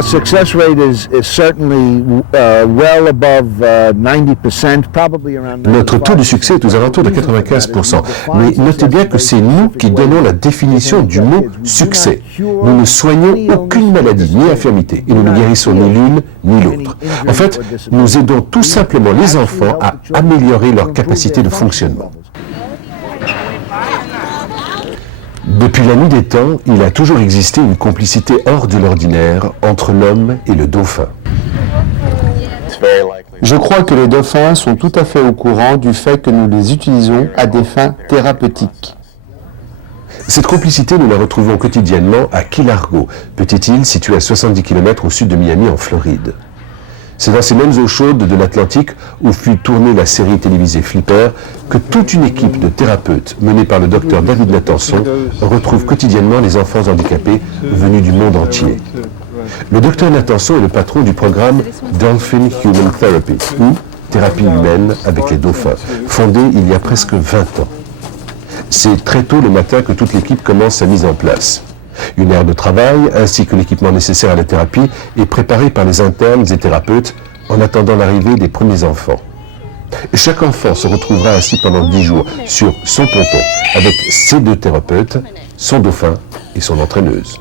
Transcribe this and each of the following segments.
Our success rate is certainly well above 90%, probably around 95%. Notre taux de succès est aux alentours de 95%. Mais notez bien que c'est nous qui donnons la définition du mot succès. Nous ne soignons aucune maladie ni infirmité et nous ne guérissons ni l'une ni l'autre. En fait, nous aidons tout simplement les enfants à améliorer leur capacité de fonctionnement. Depuis la nuit des temps, il a toujours existé une complicité hors de l'ordinaire entre l'homme et le dauphin. Je crois que les dauphins sont tout à fait au courant du fait que nous les utilisons à des fins thérapeutiques. Cette complicité, nous la retrouvons quotidiennement à Key Largo, petite île située à 70 km au sud de Miami en Floride. C'est dans ces mêmes eaux chaudes de l'Atlantique où fut tournée la série télévisée Flipper que toute une équipe de thérapeutes menée par le docteur David Nathanson retrouve quotidiennement les enfants handicapés venus du monde entier. Le docteur Nathanson est le patron du programme Dolphin Human Therapy, ou thérapie humaine avec les dauphins, fondé il y a presque 20 ans. C'est très tôt le matin que toute l'équipe commence sa mise en place. Une aire de travail ainsi que l'équipement nécessaire à la thérapie est préparé par les internes et thérapeutes en attendant l'arrivée des premiers enfants. Chaque enfant se retrouvera ainsi pendant 10 jours sur son ponton avec ses 2 thérapeutes, son dauphin et son entraîneuse.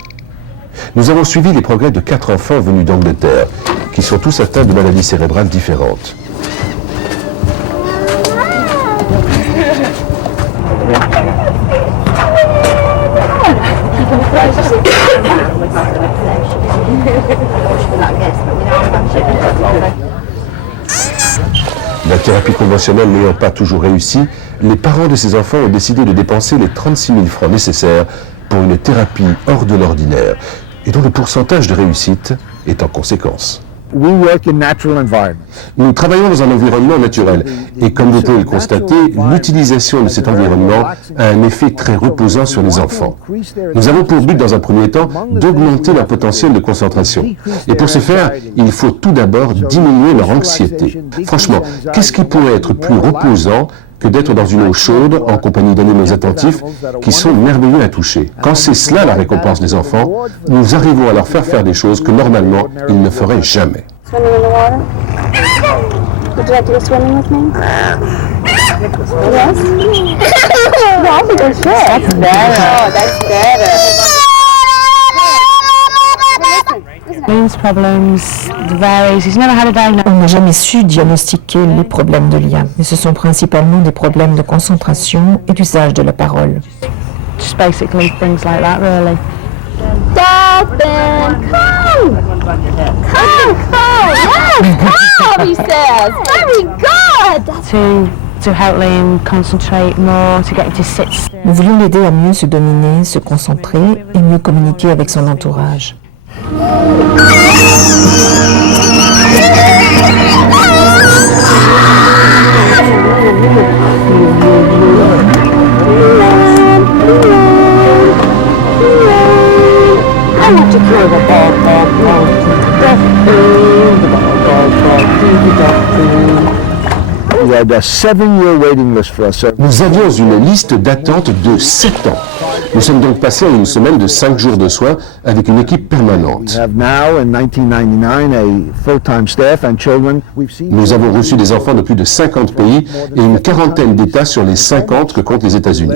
Nous avons suivi les progrès de 4 enfants venus d'Angleterre qui sont tous atteints de maladies cérébrales différentes. La thérapie conventionnelle n'ayant pas toujours réussi, les parents de ces enfants ont décidé de dépenser les 36 000 francs nécessaires pour une thérapie hors de l'ordinaire et dont le pourcentage de réussite est en conséquence. Nous travaillons dans un environnement naturel et comme vous pouvez le constater, l'utilisation de cet environnement a un effet très reposant sur les enfants. Nous avons pour but dans un premier temps d'augmenter leur potentiel de concentration. Et pour ce faire, il faut tout d'abord diminuer leur anxiété. Franchement, qu'est-ce qui pourrait être plus reposant que d'être dans une eau chaude en compagnie d'animaux attentifs qui sont merveilleux à toucher. Quand c'est cela la récompense des enfants, nous arrivons à leur faire faire des choses que normalement ils ne feraient jamais. Swimming in the water? Would you like to go swimming with me? Yes? No, I think that's good. That's better. Oh, that's better. On n'a jamais su diagnostiquer les problèmes de Liam, mais ce sont principalement des problèmes de concentration et d'usage de la parole. Just basically things like that, really. Dolphin, come! Come, come! Yes, come, he says. Very good! To help Liam concentrate more, to get him to sit still. Nous voulions l'aider à mieux se dominer, se concentrer et mieux communiquer avec son entourage. I want to throw the ball, Nous avions une liste d'attente de 7 ans. Nous sommes donc passés à une semaine de 5 jours de soins avec une équipe permanente. Nous avons reçu des enfants de plus de 50 pays et une quarantaine d'États sur les 50 que comptent les États-Unis.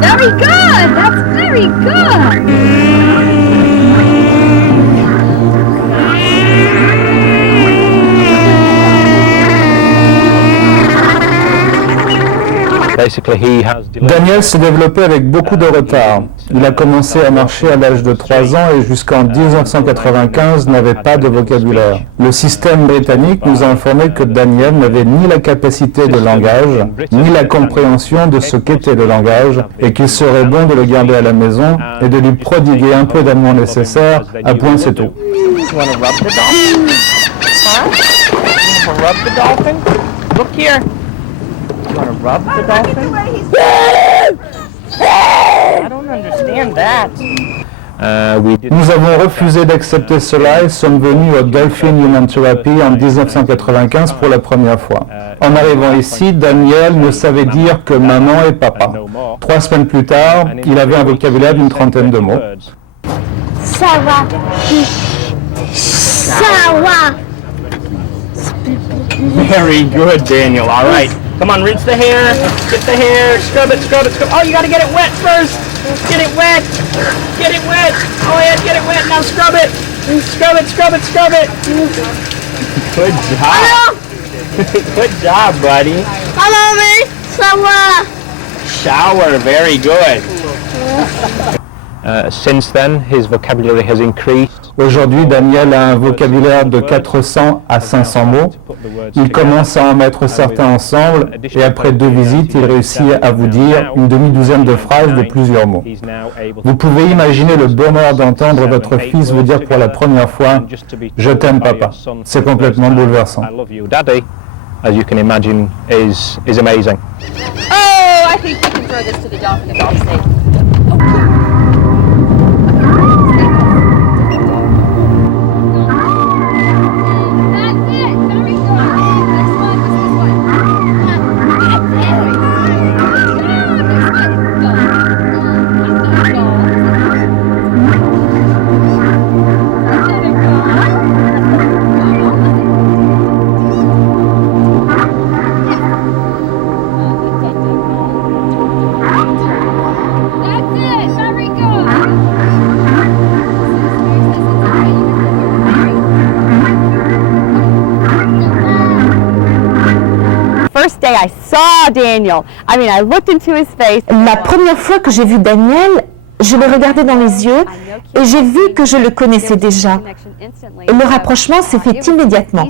Very good! That's very good! Daniel s'est développé avec beaucoup de retard. Il a commencé à marcher à l'âge de 3 ans et jusqu'en 1995 n'avait pas de vocabulaire. Le système britannique nous a informé que Daniel n'avait ni la capacité de langage, ni la compréhension de ce qu'était le langage, et qu'il serait bon de le garder à la maison et de lui prodiguer un peu d'amour nécessaire, à point c'est tout. You want to rub the dolphin? I don't understand that. Nous avons refusé d'accepter cela et sommes venus au Dolphin Human Therapy en 1995 pour la première fois. En arrivant ici, Daniel ne savait dire que maman et papa. 3 semaines plus tard, il avait un vocabulaire d'une trentaine de mots. Ça va. Ça va. Very good, Daniel. All right. Come on, rinse the hair. Get the hair. Scrub it, scrub it, scrub it. Oh, you got to get it wet first. Get it wet. Get it wet. Oh, yeah, get it wet. Now scrub it. Scrub it, scrub it, scrub it. Good job. Good job, buddy. Hello, me. Ça va. Shower. Very good. Since then, his vocabulary has increased. Aujourd'hui, Daniel a un vocabulaire de 400 à 500 mots. Il commence à en mettre certains ensemble et après 2 visites, il réussit à vous dire une demi-douzaine de phrases de plusieurs mots. Vous pouvez imaginer le bonheur d'entendre votre fils vous dire pour la première fois « Je t'aime, papa ». C'est complètement bouleversant. I love you, Daddy, as you can imagine, is amazing. Oh, I think we can throw this to the dolphin if it's safe. First day I saw Daniel, I mean, I looked into his face. La première fois que j'ai vu Daniel, je l'ai regardé dans les yeux et j'ai vu que je le connaissais déjà. Et le rapprochement s'est fait immédiatement.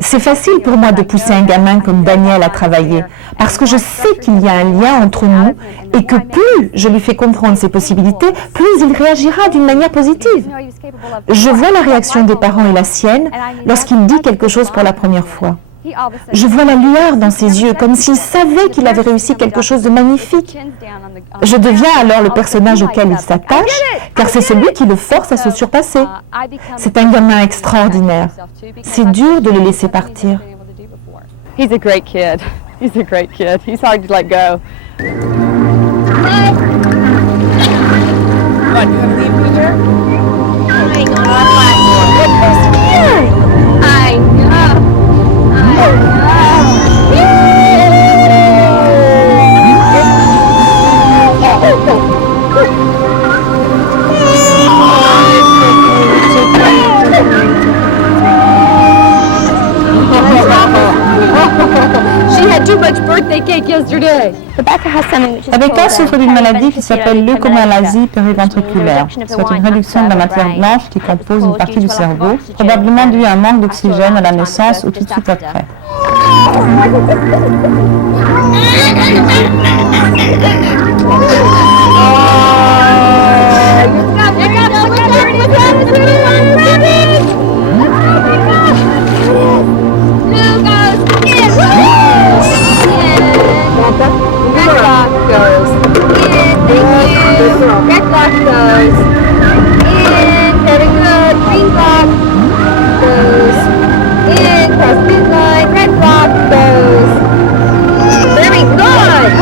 C'est facile pour moi de pousser un gamin comme Daniel à travailler parce que je sais qu'il y a un lien entre nous et que plus je lui fais comprendre ses possibilités, plus il réagira d'une manière positive. Je vois la réaction des parents et la sienne lorsqu'il dit quelque chose pour la première fois. Je vois la lueur dans ses yeux, comme s'il savait qu'il avait réussi quelque chose de magnifique. Je deviens alors le personnage auquel il s'attache, car c'est celui qui le force à se surpasser. C'est un gamin extraordinaire. C'est dur de le laisser partir. He's a great kid. He's a great kid. He's hard to let go. What, you have a leave here? Hang on our platform. Look who's here! I know. She had too much birthday cake yesterday. Rebecca souffre d'une maladie qui s'appelle leucomalazie périventriculaire, soit une réduction de la matière blanche qui compose une partie du cerveau, probablement due à un manque d'oxygène à la naissance ou tout de suite après. Red block goes in, thank you. Red block goes in, very good. Green block goes in, cross midline. Red block goes. Very good.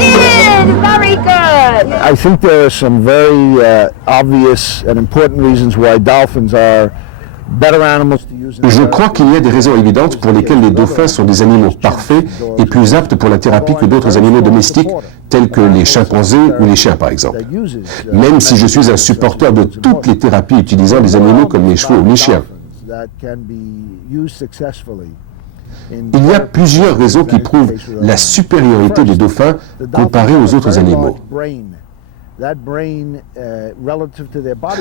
In, very good. I think there are some very obvious and important reasons why dolphins are better animals to use. Je crois qu'il y a des raisons évidentes pour lesquelles les dauphins sont des animaux parfaits et plus aptes pour la thérapie que d'autres animaux domestiques, tels que les chimpanzés ou les chiens par exemple. Même si je suis un supporter de toutes les thérapies utilisant des animaux comme les chevaux ou les chiens. Il y a plusieurs raisons qui prouvent la supériorité des dauphins comparés aux autres animaux.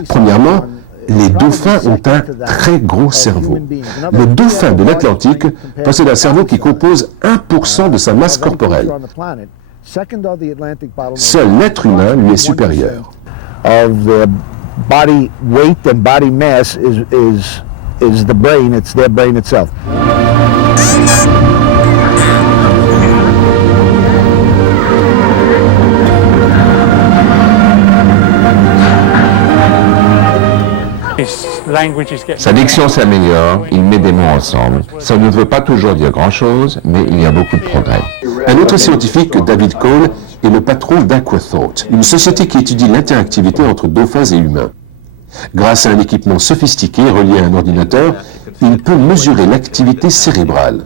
Premièrement, les dauphins ont un très gros cerveau. Le dauphin de l'Atlantique possède un cerveau qui compose 1% de sa masse corporelle. Seul l'être humain lui est supérieur. Body weight and body mass is the brain. It's their brain itself. language is getting Sa diction s'améliore, il met des mots ensemble. Ça ne veut pas toujours dire grand-chose, mais il y a beaucoup de progrès. Un autre scientifique, David Cole, est le patron d'Aquathought, une société qui étudie l'interactivité entre dauphins et humains. Grâce à un équipement sophistiqué relié à un ordinateur, il peut mesurer l'activité cérébrale.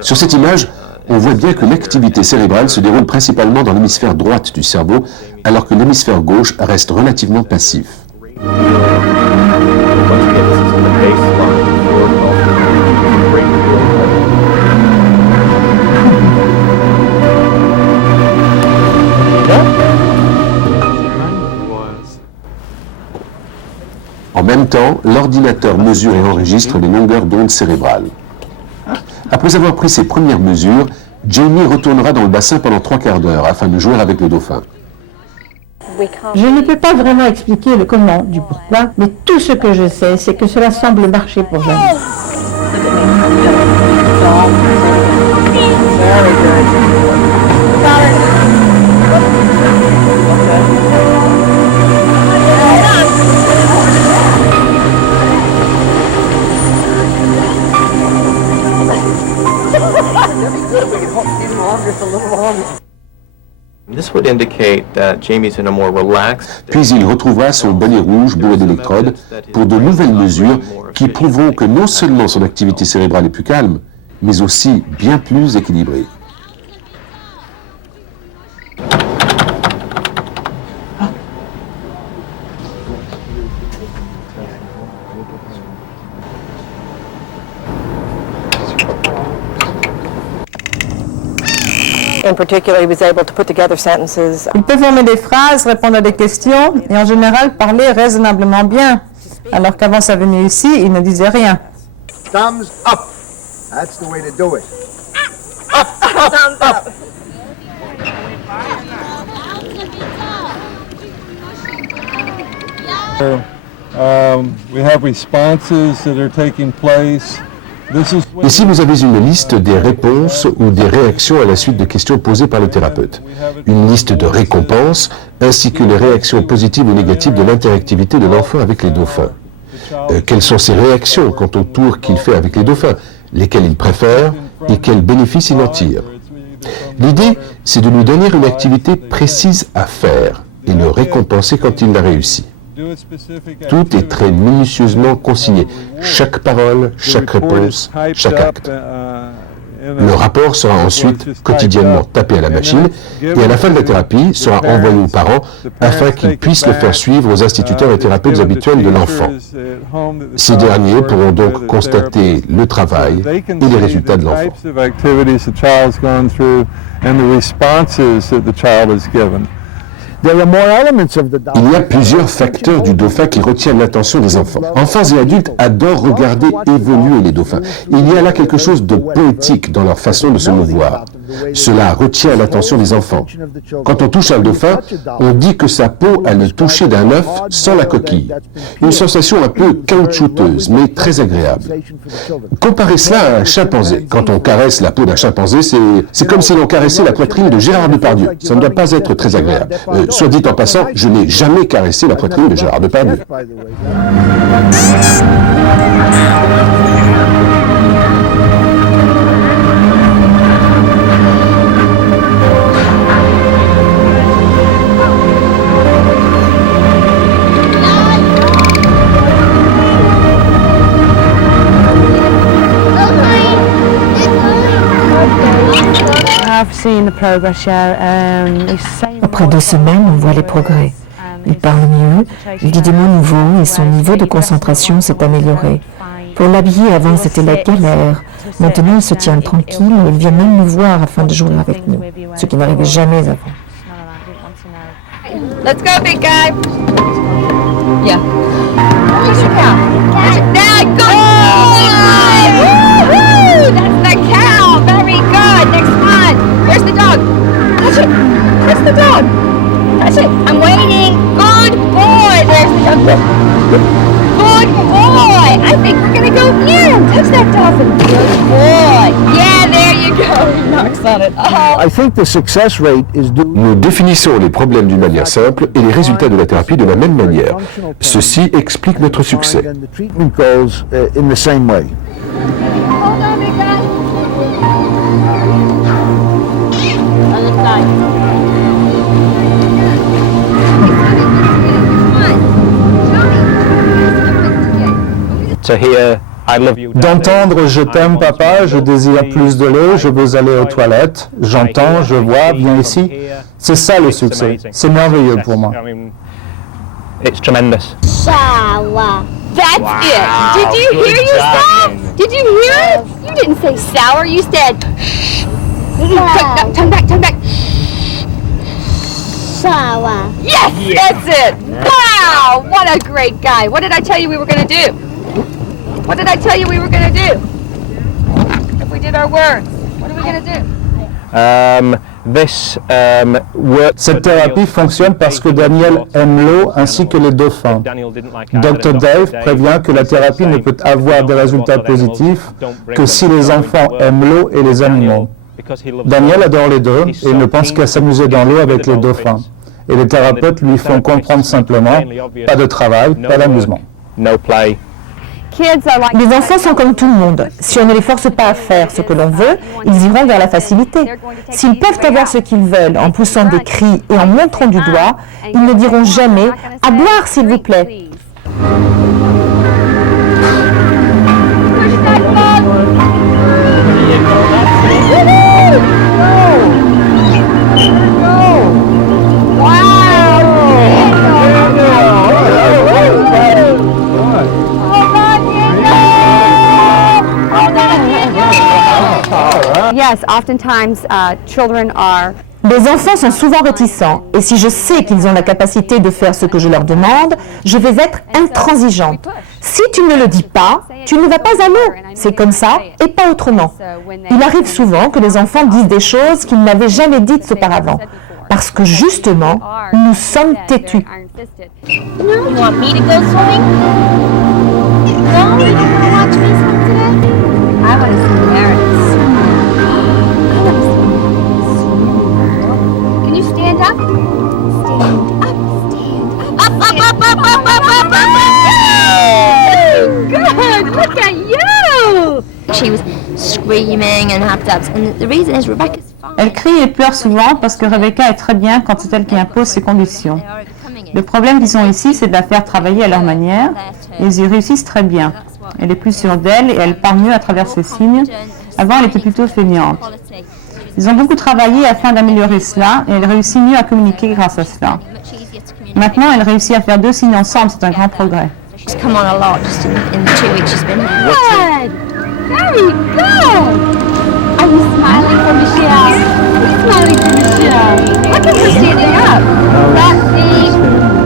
Sur cette image, on voit bien que l'activité cérébrale se déroule principalement dans l'hémisphère droite du cerveau, alors que l'hémisphère gauche reste relativement passif. En même temps, l'ordinateur mesure et enregistre les longueurs d'onde cérébrales. Après avoir pris ses premières mesures, Jamie retournera dans le bassin pendant 3/4 d'heure afin de jouer avec le dauphin. Je ne peux pas vraiment expliquer le comment du pourquoi, mais tout ce que je sais, c'est que cela semble marcher pour Jamie. Puis il retrouvera son bonnet rouge bourré d'électrodes pour de nouvelles mesures qui prouveront que non seulement son activité cérébrale est plus calme, mais aussi bien plus équilibrée. In particular, he was able to put together sentences. Il peut former des phrases, répondre à des questions et en général parler raisonnablement bien, alors qu'avant sa venue ici, il ne disait rien. Thumbs up. That's the way to do it. Up, up, thumbs up. We have responses that are taking place. Ici, vous avez une liste des réponses ou des réactions à la suite de questions posées par le thérapeute. Une liste de récompenses, ainsi que les réactions positives ou négatives de l'interactivité de l'enfant avec les dauphins. Quelles sont ses réactions quant au tour qu'il fait avec les dauphins, lesquels il préfère et quels bénéfices il en tire. L'idée, c'est de lui donner une activité précise à faire et le récompenser quand il l'a réussi. Tout est très minutieusement consigné. Chaque parole, chaque réponse, chaque acte. Le rapport sera ensuite quotidiennement tapé à la machine et à la fin de la thérapie sera envoyé aux parents afin qu'ils puissent le faire suivre aux instituteurs et thérapeutes habituels de l'enfant. Ces derniers pourront donc constater le travail et les résultats de l'enfant. Il y a plusieurs facteurs du dauphin qui retiennent l'attention des enfants. Enfants et adultes adorent regarder évoluer les dauphins. Il y a là quelque chose de poétique dans leur façon de se mouvoir. Cela retient l'attention des enfants. Quand on touche un dauphin, on dit que sa peau a le toucher d'un œuf sans la coquille. Une sensation un peu caoutchouteuse, mais très agréable. Comparez cela à un chimpanzé. Quand on caresse la peau d'un chimpanzé, c'est comme si l'on caressait la poitrine de Gérard Depardieu. Ça ne doit pas être très agréable. Soit dit en passant, je n'ai jamais caressé la poitrine de Gérard Depardieu. Après 2 semaines, on voit les progrès. Il parle mieux, il dit des mots nouveaux et son niveau de concentration s'est amélioré. Pour l'habiller, avant c'était la galère. Maintenant, il se tient tranquille et il vient même nous voir afin de jouer avec nous, ce qui n'arrivait jamais avant. Let's go, big guy. Yeah. Where's your cow? There, good boy! Woo-hoo! That's the cow. Very good. Next one. Where's the dog? Touch it. Where's the dog? Touch it. I'm waiting. Good boy. There's the dog. Good boy. I think we're gonna go here and touch that dolphin. Good boy. Yeah, there you go. He knocks on it. Oh. I think the success rate is due. Nous définissons les problèmes d'une manière simple et les résultats de la thérapie de la même manière. Ceci explique notre succès. And the treatment goes in the same way. Hold on, big guy. Other side. To hear I love you, Daddy. D'entendre « je t'aime papa »,« je désire plus de lait »,« je veux aller aux toilettes »,« j'entends »,« je vois »,« viens ici », c'est ça le succès. C'est merveilleux pour moi. I mean, it's tremendous. Shower. That's Wow, it. Did you good hear job, yourself? Daniel. Did you hear it? You didn't say sour. You said. Tongue back. Tongue back. Shower. Yes, that's it. Wow, what a great guy. What did I tell you we were going to do? What did I tell you we were going to do? If we did our words, what are we going to do? Cette thérapie fonctionne parce que Daniel aime l'eau ainsi que les dauphins. Dr. Dave prévient que la thérapie ne peut avoir des résultats positifs que si les enfants aiment l'eau et les animaux. Daniel adore les deux et il ne pense qu'à s'amuser dans l'eau avec les dauphins. Et les thérapeutes lui font comprendre simplement, pas de travail, pas d'amusement. No play. Les enfants sont comme tout le monde. Si on ne les force pas à faire ce que l'on veut, ils iront vers la facilité. S'ils peuvent avoir ce qu'ils veulent en poussant des cris et en montrant du doigt, ils ne diront jamais « à boire s'il vous plaît ». Yes, oftentimes children are. Les enfants sont souvent réticents et si je sais qu'ils ont la capacité de faire ce que je leur demande, je vais être intransigeante. Si tu ne le dis pas, tu ne vas pas à l'eau. C'est comme ça et pas autrement. Il arrive souvent que les enfants disent des choses qu'ils n'avaient jamais dites auparavant parce que justement, nous sommes têtus. You want me to go swimming? No, you don't want to watch me swim today? I want to see parents. Can you stand up? Stand up. Good. Look at you. She was screaming and have dubs, and the reason is Rebecca's fine. Elle crie et pleure souvent parce que Rebecca est très bien quand c'est elle qui impose ses conditions. Le problème qu'ils ont ici, c'est de la faire travailler à leur manière, et ils y réussissent très bien. Elle est plus sûre d'elle et elle parle mieux à travers ses signes. Avant, elle était plutôt feignante. Ils ont beaucoup travaillé afin d'améliorer cela et elle réussit mieux à communiquer grâce à cela. Maintenant, elle réussit à faire 2 signes ensemble, c'est un grand progrès. She's come on a lot just in the 2 weeks she's been here. Good! Very good! Are you smiling for Michelle? You're smiling for Michelle. Look at her standing up. That's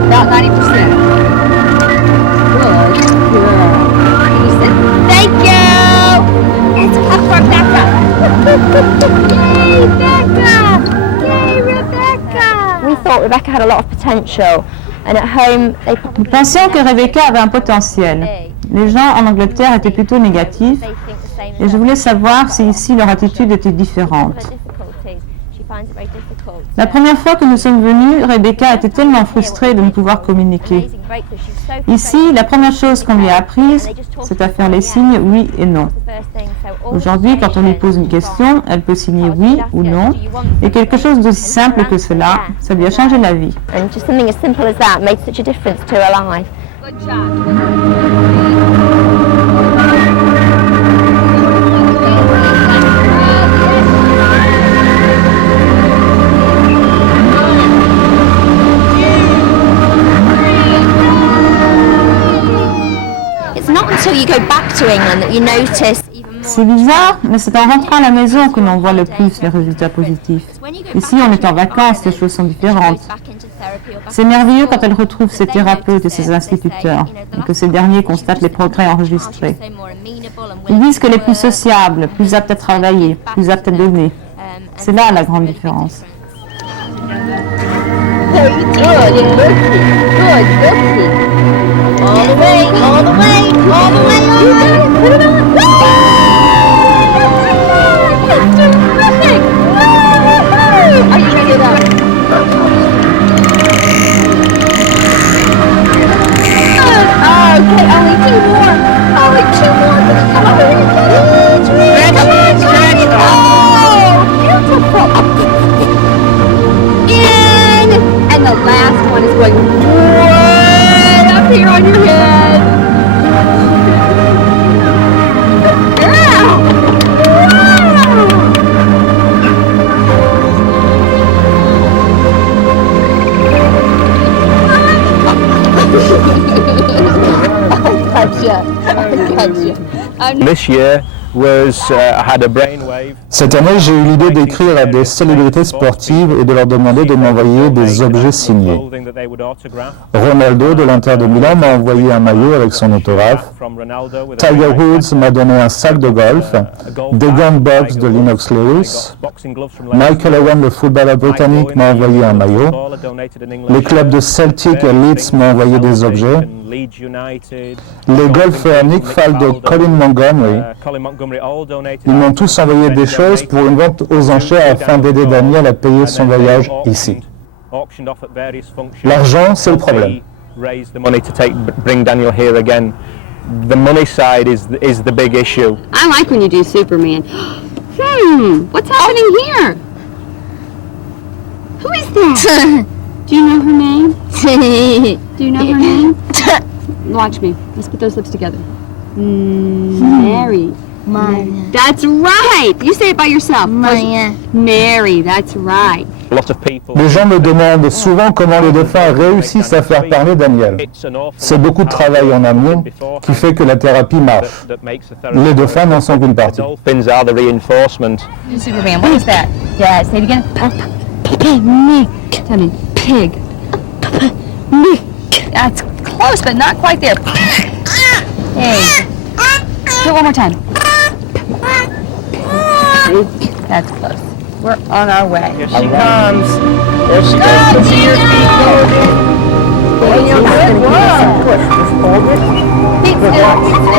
about 90%. Good. Can you sit? Thank you! Let's clap for Becca. Yay, Becca! Yay, Rebecca! We thought Rebecca had a lot of potential, and at home they. Nous pensions que Rebecca avait un potentiel. Les gens en Angleterre étaient plutôt négatifs et je voulais savoir si ici leur attitude était différente. La première fois que nous sommes venus, Rebecca était tellement frustrée de ne pouvoir communiquer. Ici, la première chose qu'on lui a apprise, c'est à faire les signes oui et non. Aujourd'hui, quand on lui pose une question, elle peut signer oui ou non. Et quelque chose d'aussi simple que cela, ça lui a changé la vie. And just something as simple as that made such a difference to her life. Good job. It's not until you go back to England that you notice. C'est bizarre, mais c'est en rentrant à la maison que l'on voit le plus les résultats positifs. Ici, on est en vacances, les choses sont différentes. C'est merveilleux quand elle retrouve ses thérapeutes et ses instituteurs, et que ces derniers constatent les progrès enregistrés. Ils disent qu'elle est plus sociable, plus apte à travailler, plus apte à donner. C'est là la grande différence. Very good, and looking. All the way, all the way, all the way, all the way. Put it on. That's terrific! this year was I had a brainwave. Cette année, j'ai eu l'idée d'écrire à des célébrités sportives et de leur demander de m'envoyer des objets signés. Ronaldo de l'Inter de Milan m'a envoyé un maillot avec son autographe. Tiger Woods m'a donné un sac de golf, des gants de boxe de Lennox Lewis. Michael Owen, le footballeur britannique, m'a envoyé un maillot. Les clubs de Celtic et Leeds m'ont envoyé des objets. Les golfeurs Nick Faldo, Colin Montgomery, ils m'ont tous envoyé des choses pour une vente aux enchères afin d'aider Daniel à payer son voyage ici. L'argent, c'est le problème. The money side is the big issue. I like when you do Superman. What's happening here? Who is that? Do you know her name? Do you know her name? Watch me. Let's put those lips together. Mary. Maya. That's right. You say it by yourself. Maya. Mary, that's right. Les gens me demandent souvent comment les dauphins réussissent à faire parler Daniel. C'est beaucoup de travail en amont qui fait que la thérapie marche. Les dauphins n'en sont qu'une partie. Superman, what is that? Yeah, say it again. Pig. Tell me, pig. That's close, but not quite there. Hey. Do it one more time. That's close. We're on our way. Here she comes. There she goes. Put your feet forward. Good work. Push. Just hold it. Feet still.